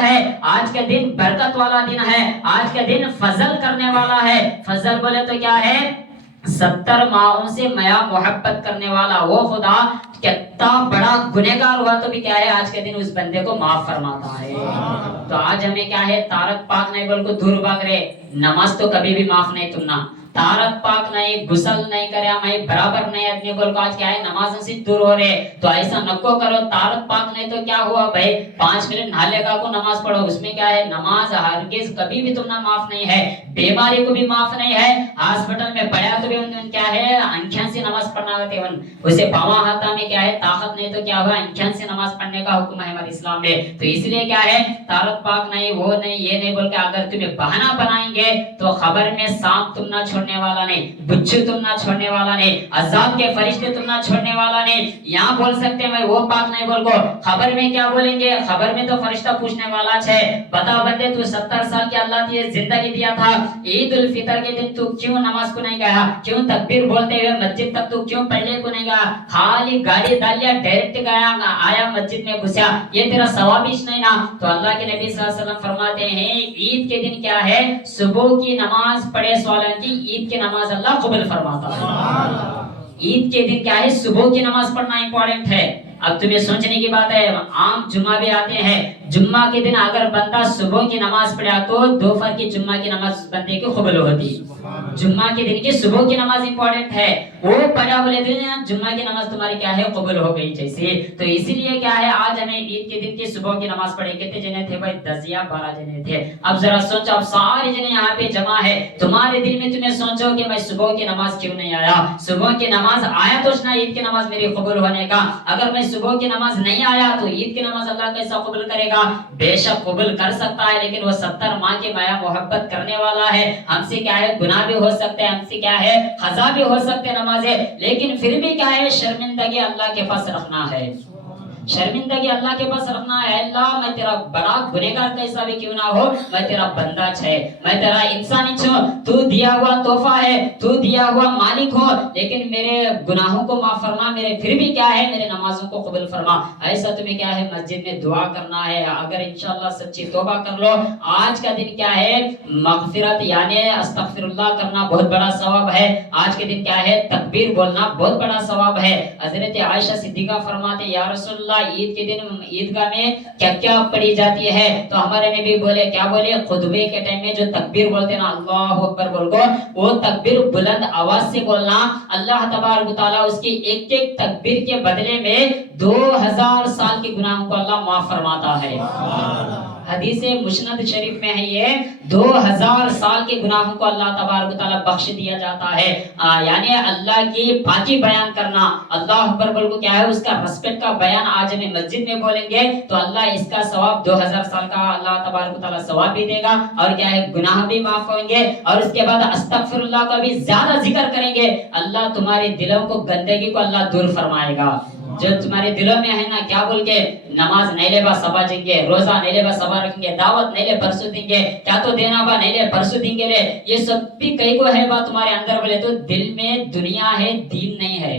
ہے، آج کا دن برکت والا دن ہے، آج کا دن فضل کرنے والا ہے۔ فضل بولے تو کیا ہے؟ 70 ماہوں سے میاں محبت کرنے والا وہ خدا کتنا بڑا گنہگار ہوا تو بھی کیا ہے آج کے دن اس بندے کو معاف فرماتا ہے۔ تو آج ہمیں کیا ہے طہارت پاک نہیں بول کو دور بھاگ رہے، نماز تو کبھی بھی معاف نہیں تمنا، طہارت پاک نہیں، غسل نہیں کرے ہمیں برابر نہیں آدمی بول کو آج کیا ہے نماز سے دور ہو رہے۔ تو ایسا نکو کرو، طہارت پاک نہیں تو کیا ہوا بھائی 5 منٹ نہالے کا کو نماز پڑھو، اس میں کیا ہے نماز ہرگز کبھی بھی تمنا معاف نہیں ہے، بیماری کو بھی معاف نہیں ہے، ہاسپٹل میں پڑا تو بھی ان کیا ہے آنکھیں سے نماز پڑھنا ہوتے ہیں، اسے باواں ہاتھا میں کیا ہے طاقت نہیں تو کیا ہوا آنکھیں سے نماز پڑھنے کا حکم ہے ہمارے اسلام میں۔ تو اس لیے کیا ہے طہارت پاک نہیں وہ نہیں یہ نہیں بول کے اگر تمہیں بہانہ بنائیں گے تو خبر میں سانپ تم نہ چھوڑنے والا نہیں، بچھو تم نہ چھوڑنے والا نہیں، عذاب کے فرشتے تم نہ چھوڑنے والا نہیں۔ یہاں بول سکتے ہیں میں وہ پاک نہیں بول کو، خبر میں کیا بولیں گے؟ خبر میں تو فرشتہ پوچھنے والا ہے، بتا بندے تو 70 سال کی اللہ تجھے زندگی دیا تھا، عید الفطر کے دن تو کیوں نماز کو نہیں گیا؟ کیوں تکبیر بولتے ہوئے مسجد تک تو کیوں پڑھنے کو نہیں گیا؟ خالی گاڑی ڈال لیا ڈائریکٹ گیا آیا مسجد میں گھسیا، یہ تیرا ثواب ہی نہیں نا؟ تو اللہ کے نبی صلی اللہ علیہ وسلم فرماتے ہیں عید کے دن کیا ہے صبح کی نماز پڑھے سوالن کی عید کی نماز اللہ قبول فرماتا ہے۔ عید کے دن کیا ہے صبح کی نماز پڑھنا امپورٹنٹ ہے۔ اب تمہیں سوچنے کی بات ہے، عام جمعہ بھی آتے ہیں، جمعہ کے دن اگر بندہ صبح کی نماز پڑھا تو دوپہر کی جمعہ کی نماز بندے کی قبول ہوتی۔ جمعہ کے دن کی صبح کی نماز امپورٹنٹ ہے، وہ پڑھا بولے تو جمعہ کی نماز تمہاری کیا ہے قبول ہو گئی جیسے۔ تو اسی لیے کیا ہے آج ہمیں عید کے دن کی صبح کی نماز پڑھے، کتنے جنے تھے بھائی 10 یا 12 جنے تھے۔ اب ذرا سوچو اب سارے جنے یہاں پہ جمع ہے، تمہارے دل میں تمہیں سوچو کہ میں صبح کی نماز کیوں نہیں آیا؟ صبح کی نماز آیا تو نہ عید کی نماز میری قبول ہونے کا، اگر میں صبح کی نماز نہیں آیا تو عید کی نماز اللہ کیسا قبول کرے گا؟ بے شک قبول کر سکتا ہے، لیکن وہ 70 ماہ کی مایا محبت کرنے والا ہے، ہم سے کیا ہے گناہ بھی ہو سکتے ہیں، ہم سے کیا ہے خطا بھی ہو سکتے نمازیں، لیکن پھر بھی کیا ہے شرمندگی اللہ کے پاس رکھنا ہے، شرمندگی اللہ کے پاس رکھنا ہے۔ اللہ میں تیرا بڑا گنہگار کیسا بھی کیوں نہ ہو، میں تیرا بندہ ہے، میں تیرا انسانی چھو، تو دیا ہوا تحفہ ہے، تو دیا ہوا مالک ہو، لیکن میرے گناہوں کو معاف فرما، میرے پھر بھی کیا ہے میرے نمازوں کو قبول فرما۔ ایسا تمہیں کیا ہے مسجد میں دعا کرنا ہے، اگر انشاءاللہ سچی توبہ کر لو، آج کا دن کیا ہے مغفرت یعنی استغفر اللہ کرنا بہت بڑا ثواب ہے، آج کے دن کیا ہے تکبیر بولنا بہت بڑا ثواب ہے۔ حضرت عائشہ صدیقہ فرماتے ہیں یا رسول اللہ عید کے دن عیدگاہ میں کیا کیا پڑھی جاتی ہے؟ تو ہمارے نبی بولے کیا بولے خطبے کے ٹائم میں جو تکبیر بولتے ہیں نا اللہ اکبر بول کو، وہ تکبیر بلند آواز سے بولنا، اللہ تبارک و تعالیٰ اس کی ایک ایک تکبیر کے بدلے میں 2000 سال کے گناہوں کو اللہ معاف فرماتا ہے۔ حدیث مسند شریف میں ہے یہ 2000 سال کے گناہوں کو اللہ تبارک و تعالیٰ بخش دیا جاتا ہے، یعنی اللہ کی پاکی بیان کرنا، اللہ اکبر بول کو کیا ہے اس کا رسپیکٹ کا بیان آج ہمیں مسجد میں بولیں گے تو اللہ اس کا ثواب 2000 سال کا اللہ تبارک و تعالیٰ ثواب بھی دے گا، اور کیا ہے گناہ بھی معاف ہوں گے، اور اس کے بعد استغفر اللہ کا بھی زیادہ ذکر کریں گے، اللہ تمہارے دلوں کو گندگی کو اللہ دور فرمائے گا۔ جو تمہارے دلوں میں ہے نا کیا بول کے نماز نہیں لے با سبا جیں گے، روزہ نہیں لے با سبا رکھیں گے، دعوت نہیں لے پرسو دیں گے، کیا تو دینا با نہیں لے پرسو دیں گے لے، یہ سب بھی کئی کو ہے بات تمہارے اندر بولے تو دل میں دنیا ہے دین نہیں ہے۔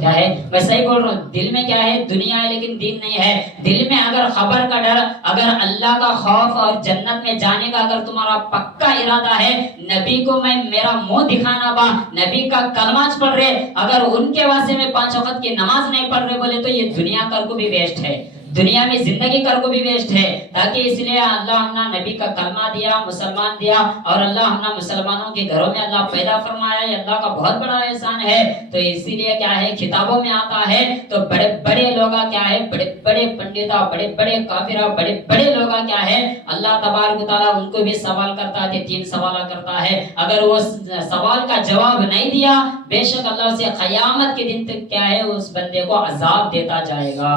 کیا ہے میں صحیح بول رہا ہوں، دل میں کیا ہے دنیا ہے لیکن دین نہیں ہے۔ دل میں اگر خبر کا ڈر، اگر اللہ کا خوف اور جنت میں جانے کا اگر تمہارا پکا ارادہ ہے، نبی کو میں میرا منہ دکھانا با، نبی کا کلمہ پڑھ رہے، اگر ان کے واسطے میں 5 وقت کی نماز نہیں پڑھ رہے بولے تو یہ دنیا کر کو بھی ویسٹ ہے، دنیا میں زندگی کر کو بھی ویسٹ ہے۔ تاکہ اس لیے اللہ ہمنا نبی کا کلمہ دیا، مسلمان دیا، اور اللہ ہمنا مسلمانوں کے گھروں میں اللہ پیدا فرمایا، یہ اللہ کا بہت بڑا احسان ہے۔ تو اسی لیے کیا ہے کتابوں میں آتا ہے تو بڑے بڑے لوگا کیا ہے بڑے بڑے پنڈتا، بڑے بڑے کافرہ، بڑے بڑے لوگا کیا ہے اللہ تبارک و تعالیٰ ان کو بھی سوال کرتا ہے، 3 سوال کرتا ہے، اگر وہ سوال کا جواب نہیں دیا بے شک اللہ سے قیامت کے دن تک کیا ہے اس بندے کو عذاب دیتا جائے گا۔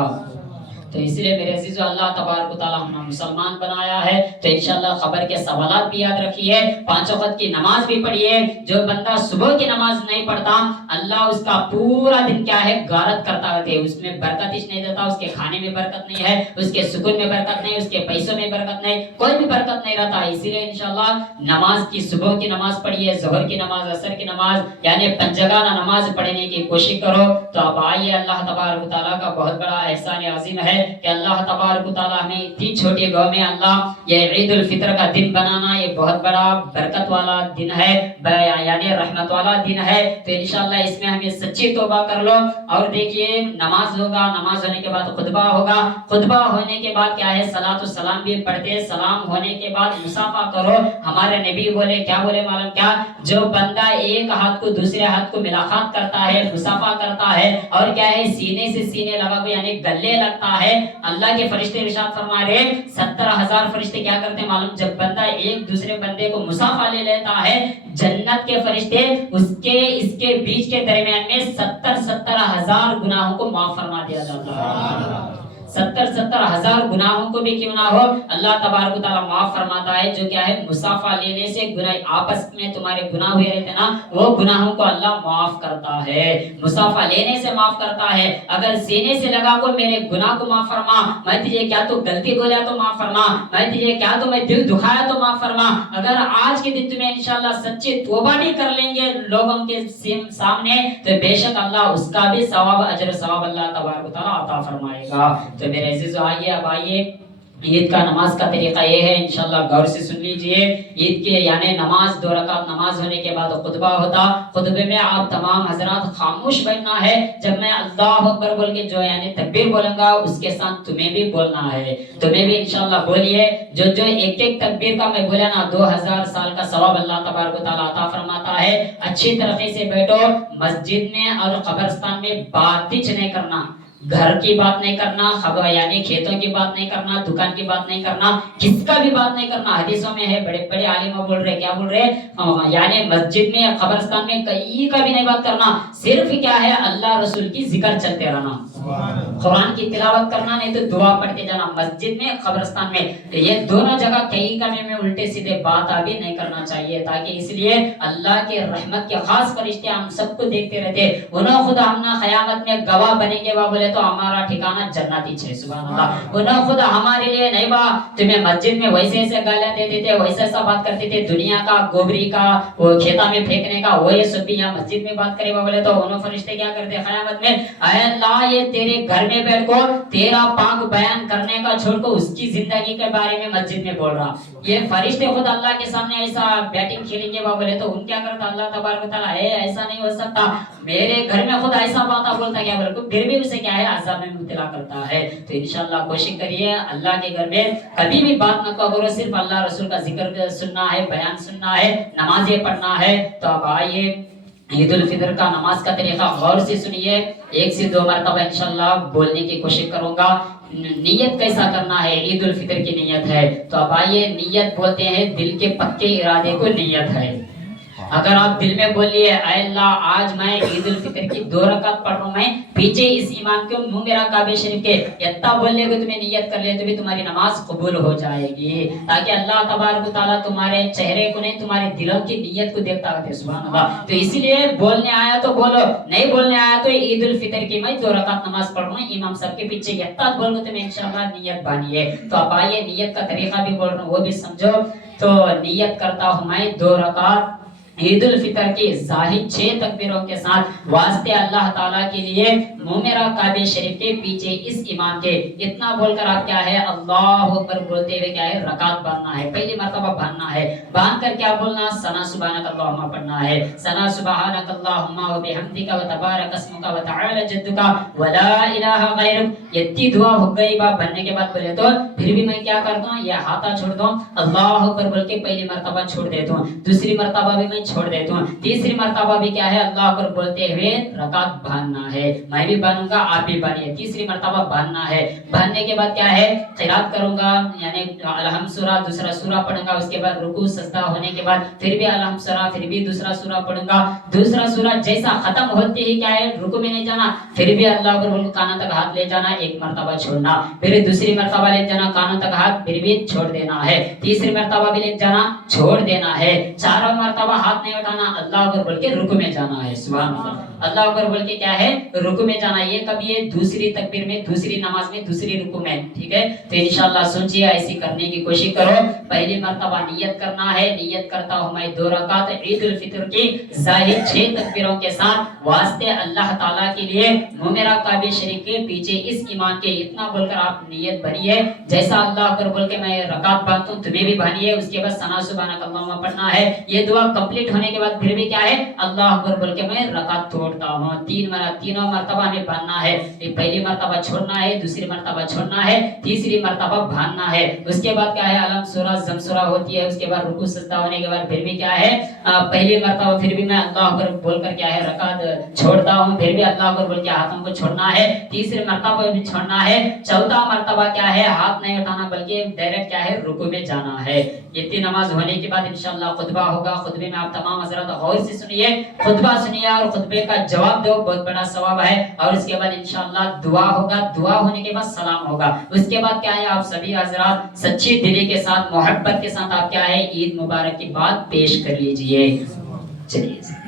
تو اس لیے میرے عزیزو اللہ تبارک و تعالیٰ ہمیں مسلمان بنایا ہے، تو انشاءاللہ خبر کے سوالات بھی یاد رکھیے، 5 وقت کی نماز بھی پڑھیے۔ جو بندہ صبح کی نماز نہیں پڑھتا اللہ اس کا پورا دن کیا ہے غارت کرتا ہے، اس میں برکت ہی نہیں دیتا، اس کے کھانے میں برکت نہیں ہے، اس کے سکون میں برکت نہیں، اس کے پیسوں میں برکت نہیں، کوئی بھی برکت نہیں رہتا۔ اسی لیے انشاءاللہ نماز کی صبح کی نماز پڑھیے، ظہر کی نماز، عصر کی نماز، یعنی 5 جگہ نماز پڑھنے کی کوشش کرو۔ تو اب آئیے اللہ تبارک و تعالیٰ کا بہت بڑا احسان عظیم ہے کہ اللہ تبارک و تعالی ہمیں اتنی چھوٹی گاؤں میں اللہ یہ عید الفطر کا دن بنانا یہ بہت بڑا برکت والا دن ہے، یعنی رحمت والا دن ہے۔ تو انشاءاللہ اس میں ہمیں سچی توبہ کر لو۔ اور دیکھیے نماز ہوگا، نماز ہونے کے بعد خطبہ ہوگا، خطبہ ہونے کے بعد کیا ہے صلاۃ و سلام بھی پڑھتے، سلام ہونے کے بعد مصافحہ کرو۔ ہمارے نبی بولے کیا بولے معلوم کیا؟ جو بندہ ایک ہاتھ کو دوسرے ہاتھ کو ملاقات کرتا ہے، مصافحہ کرتا ہے اور کیا ہے سینے سے سینے لگا کو یعنی گلے لگتا ہے، اللہ کے فرشتے ارشاد فرما رہے 70,000 فرشتے کیا کرتے ہیں معلوم؟ جب بندہ ایک دوسرے بندے کو مصافحہ لے لیتا ہے، جنت کے فرشتے اس کے بیچ کے درمیان میں 70,000 گناہوں کو معاف فرما دیا جاتا ہے۔ 70,000 گناہوں کو بھی کیوں نہ ہو اللہ تبارک و تعالی معاف فرماتا ہے۔ جو کیا ہے مصافحہ لینے سے گناہ آپس میں تمہارے گناہ ہوئے رہتے نا، وہ گناہوں کو اللہ معاف کرتا ہے، مصافحہ لینے سے معاف کرتا ہے۔ اگر سینے سے لگا کو میرے گناہ کو معاف فرما، میں تجھے کیا تو غلطی بولا تو معاف فرما، میں تجھے کیا تو میں دل دکھایا تو معاف فرما، اگر آج کے دن تمہیں انشاءاللہ سچی توبہ بھی کر لیں گے لوگوں کے سامنے تو بے شک اللہ اس کا بھی ثواب اجر ثواب اللہ تبارک و تعالی عطا فرمائے گا۔ تو میرے عزیزو آئیے اب آئیے عید کا نماز کا طریقہ یہ ہے، انشاءاللہ غور سے سن لیجئے۔ عید کے یعنی نماز 2 رکعت نماز ہونے کے بعد خطبہ ہوتا، خطبے میں آپ تمام حضرات خاموش بیٹھنا ہے، جب میں اللہ اکبر بول کے جو یعنی تکبیر بولوں گا اس کے ساتھ تمہیں بھی بولنا ہے، تمہیں بھی انشاءاللہ بولیے۔ جو ایک ایک تکبیر کا میں بولا نا 2000 سال کا ثواب اللہ تبارک و تعالی عطا فرماتا ہے۔ اچھی طریقے سے بیٹھو، مسجد میں اور قبرستان میں بات نہیں کرنا، گھر کی بات نہیں کرنا، خبر یعنی کھیتوں کی بات نہیں کرنا، دکان کی بات نہیں کرنا، کس کا بھی بات نہیں کرنا۔ حدیثوں میں ہے بڑے بڑے عالم بول رہے کیا بول رہے یعنی مسجد میں قبرستان میں کہیں کا بھی نہیں بات کرنا، صرف کیا ہے اللہ رسول کی ذکر چلتے رہنا، قرآن کی تلاوت کرنا، نہیں تو دعا پڑھتے جانا مسجد میں قبرستان میں۔ یہ دونوں جگہ کہیں کا میں الٹے سیدھے بات ابھی نہیں کرنا چاہیے، تاکہ اس لیے اللہ کے رحمت کے خاص فرشتے ہم سب کو دیکھتے رہتے، انہوں خدا ہم نہ قیامت میں گواہ بنیں گے وہ بولے تو ہمارا ٹھکانہ جنت ہی ہے، سبحان اللہ۔ انہوں خدا ہمارے لیے نہیں با تمہیں مسجد میں ویسے ایسے گالیاں دیتے تھے، ویسے ایسا بات کرتے تھے، دنیا کا گوبری کا وہ کھیتا میں پھینکنے کا، وہ یہ سب بھی یہاں مسجد میں بات کرے وہ بولے تو انہوں فرشتے کیا کرتے قیامت میں، اے اللہ یہ تیرے گھر میں بیٹھ کو تیرا پاک بیان کرنے کا چھوڑ کو اس کی زندگی کے بارے میں مسجد میں بول رہا، یہ فرشتے خود اللہ کے سامنے ایسا بیٹنگ کھیلیں گے وہ بولے تو ان کیا کرتا اللہ تبارک و تعالی اے ایسا نہیں ہو سکتا، میرے گھر میں خود ایسا بات بولتا کیا بولے تو پھر بھی اسے کیا ہے عذاب میں مبتلا کرتا ہے۔ تو انشاءاللہ کوشش کریے اللہ کے گھر میں کبھی بھی بات نہ کرو، صرف اللہ رسول کا ذکر سننا ہے، بیان سننا ہے، نمازیں پڑھنا ہے۔ تو اب آئیے عید الفطر کا نماز کا طریقہ غور سے سنیے، 1 سے 2 مرتبہ انشاءاللہ بولنے کی کوشش کروں گا۔ نیت کیسا کرنا ہے، عید الفطر کی نیت ہے، تو اب آئیے نیت بولتے ہیں دل کے پکے ارادے کو نیت ہے۔ اگر آپ دل میں بول لیے اے اللہ آج میں عید الفطر کی 2 رکعت پڑھ رہا ہوں، میں پیچھے اس امام کے منہ میرا کعبہ شریف کے اتنا بولنے کو تمہیں نیت کر لے تو بھی تمہاری نماز قبول ہو جائے گی، تاکہ اللہ تبارک و تعالیٰ تمہارے چہرے کو نہیں تمہارے دلوں کی نیت کو دیکھتا ہے، سبحان اللہ۔ تو اسی لیے بولنے آیا تو بولو، نہیں بولنے آیا تو عید الفطر کی میں 2 رکعت نماز پڑھ رہا ہوں امام صاحب کے پیچھے اتنا بول کے تمہیں انشاءاللہ نیت بانیے۔ تو اب آئیے نیت کا طریقہ بھی بول رہا ہوں وہ بھی سمجھو۔ تو نیت کرتا ہوں میں 2 رکعت عید الفطر کی ظاہر 6 تکبیروں کے ساتھ واسطے اللہ تعالیٰ کے لیے منہ میرا کعبہ شریف کے پیچھے اس امام کے اتنا بول کر آپ کیا ہے اللہ اکبر بولتے ہوئے کیا ہے رکعت باندھنا ہے، پہلی مرتبہ باندھنا ہے، باندھ کر کیا بولنا ثنا سبحانک اللہم پڑھنا ہے، ثنا سبحانک اللہم و بحمدک و تبارک اسمک و تعالی جدک و لا الہ غیرک۔ یہ دعا ہو گئی بات بننے کے بعد بولے تو پھر بھی میں کیا کرتا ہوں یہ ہاتھا چھوڑ دوں اللہ اکبر بول کے پہلی مرتبہ چھوڑ دیتا ہوں، دوسری مرتبہ بھی میں چھوڑ دیتا ہوں، تیسری مرتبہ بھی کیا ہے اللہ اکبر بولتے ہوئے رکعت باندھنا ہے، میں بھی باندھوں گا آپ بھی باندھیے، تیسری مرتبہ باندھنا ہے۔ باندھنے کے بعد کیا ہے قرات کروں گا یعنی الحمد سورہ دوسرا سورہ پڑھوں گا، اس کے بعد رکوع سجدہ ہونے کے بعد پھر بھی الحمد سورہ، پھر بھی دوسرا سورہ پڑھوں گا، دوسرا سورہ جیسا ختم ہوتے ہی کیا ہے رکوع میں نہیں جانا، پھر بھی اللہ اکبر بول کانوں تک ہاتھ لے جانا، ایک مرتبہ چھوڑنا، پھر دوسری مرتبہ لے جانا کانوں تک ہاتھ، پھر بھی چھوڑ دینا ہے، تیسری مرتبہ بھی لے جانا چھوڑ دینا ہے، چاروں مرتبہ ہاتھ نہیں اٹھانا اللہ اکبر بول کے رکوع میں جانا ہے، سبحان اللہ۔ اللہ اکبر بول کے کیا ہے رکوع میں جانا. یہ کب؟ یہ دوسری تکبیر میں, دوسری نماز میں, دوسری رکوع میں. ٹھیک ہے, تو انشاءاللہ سوچیے, ایسی کرنے کی کوشش کرو. پہلی مرتبہ نیت کرنا ہے, نیت کرتا ہوں میں 2 رکعت عید الفطر کی ظاہر 6 تکبیروں کے ساتھ واسطے اللہ تعالیٰ کے لیے, منہ میرا کعبہ شریف کے پیچھے اس ایمان کے, اتنا بول کر آپ نیت بھریے. جیسا اللہ اکبر بول کے میں رکعت باندھتا ہوں تمہیں بھی بھانیے. اس کے بعد ثنا سبحانک اللہم پڑھنا ہے. یہ دعا کمپلیٹ ہونے کے بعد پھر بھی کیا ہے اللہ اکبر بول کے میں رکعت توڑتا ہوں. تینوں مرتبہ ہمیں باندھنا ہے. پہلی مرتبہ چھوڑنا ہے, دوسری مرتبہ چھوڑنا ہے, تیسری مرتبہ باندھنا ہے. اس کے بعد کیا ہے علم سورہ زم سورہ ہوتی ہے. اس کے بعد رکوع سجدہ ہونے کے بعد پھر بھی کیا ہے پہلی مرتبہ پھر بھی میں اللہ اکبر بول کر کیا ہے رکعت چھوڑتا ہوں. پھر بھی اللہ اکبر بول کے ہاتھوں کو چھوڑنا ہے. تیسری مرتبہ بھی چھوڑنا ہے. چوتھا مرتبہ کیا ہے ہاتھ نہیں اٹھانا بلکہ ڈائریکٹ کیا ہے رکوع میں جانا ہے. یہ 3 نماز ہونے کے بعد انشاءاللہ خطبہ ہوگا. خطبے میں آپ تمام حضرات غور سے سنیے, خطبہ سنیے اور خطبے کا جواب دو, بہت بڑا ثواب ہے. اور اس کے بعد انشاءاللہ دعا ہوگا. دعا ہونے کے بعد سلام ہوگا. اس کے بعد کیا ہے آپ سبھی حضرات سچی دلی کے ساتھ, محبت کے ساتھ آپ کیا ہے عید مبارک کی بات پیش کر لیجئے. چلیے